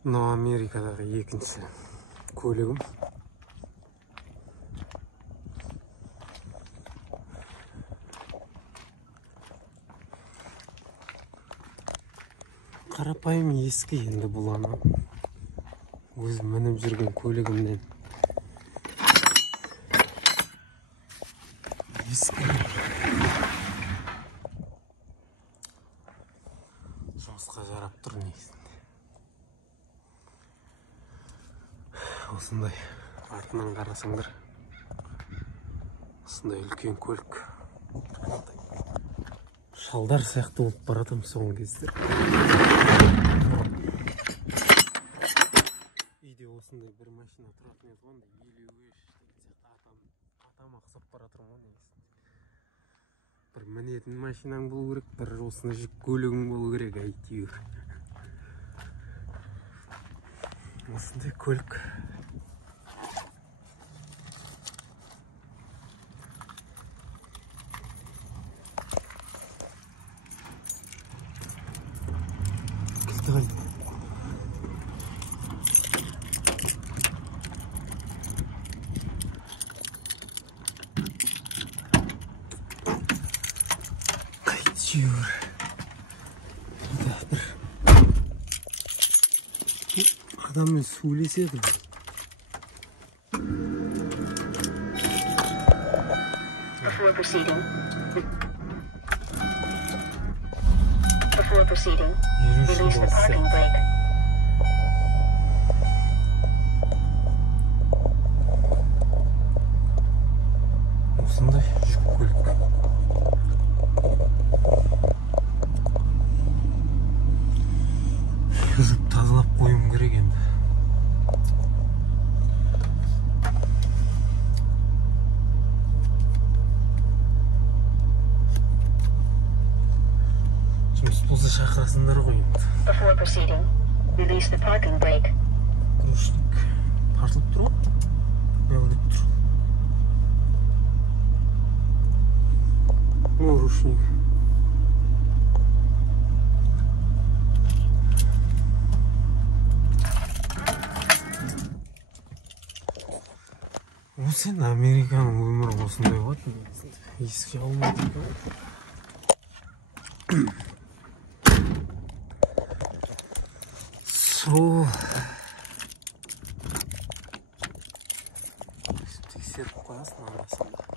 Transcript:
мынау Америкадағы екінші көлігім. Қарапайым ескі, енді бұл ана өзім мініп жүрген көлігімнен ескі. Жұмысқа жарап тұр негізінде. Осындай артынан қарасаңдар, осындай үлкен көлік. Шалдар сияқты болып баратым соңғы кездер. Үйде осындай бір машина тұратын еді ғой, елеуіш атам ақсап баратырмын ғой негізінде. Бір мінетін машинаң болу керек, бір осындай жүк көлігің болу керек, әйтеуір. Осындай көлік. Әйтеуір. Адаммен сөйлеседі. Before proceeding, release the parking brake. Осындай жүк көлік. Жүк тазалап қойым керек енді. Жұмыс болса шақырасыңдар ғой енді. Before proceeding, release the parking brake. Ручник тартылып тұр ғой? Неғылып тұр? О, ручник. Осы енді Американың өмірі осындай болады. Есік жабылмайды. Сол тексеріп қоясың анда-санда.